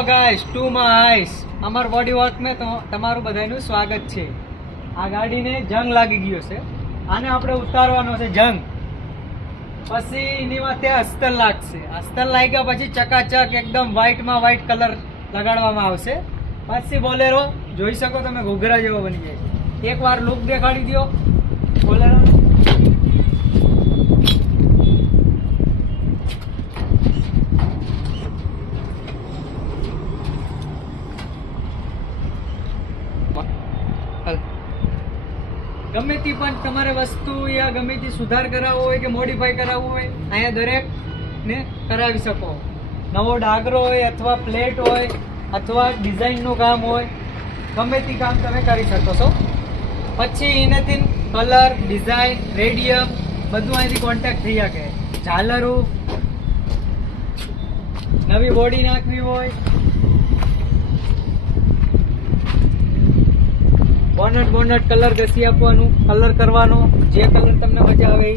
Hello guys to my eyes અમાર body work में તમારું બધાનું સ્વાગત છે। આ ગાડીને જંગ લાગી ગયો છે, આને આપણે ઉતારવાનો છે જંગ। પછી એની માથે અસ્તર લાગશે, અસ્તર લાગ્યા પછી ચકાચક એકદમ વ્હાઈટમાં વ્હાઈટ કલર લગાડવામાં આવશે। પછી બોલેરો જોઈ શકો તમે ઘોઘરા જેવો બની જાય। એકવાર લુક દેખાડી દો બોલેરો। ગમે તે પણ તમારે વસ્તુ યા ગમે તે સુધાર કરાવવો હોય કે મોડિફાઈ કરાવવું હોય અહીંયા દરેક ને કરાવી શકો। નવો ડાગરો હોય અથવા પ્લેટ હોય અથવા ડિઝાઇનનું કામ હોય, ગમે તે કામ તમે કરી શકો છો। પછી એનાથી કલર, ડિઝાઇન, રેડિયમ બધું અહીંથી કોન્ટેક્ટ થઈ શકે। ઝાલરું, નવી બોડી નાખવી હોય, બોનટ કલર ઘસી આપવાનું, કલર કરવાનો, જે કલર તમને મજા આવે એ।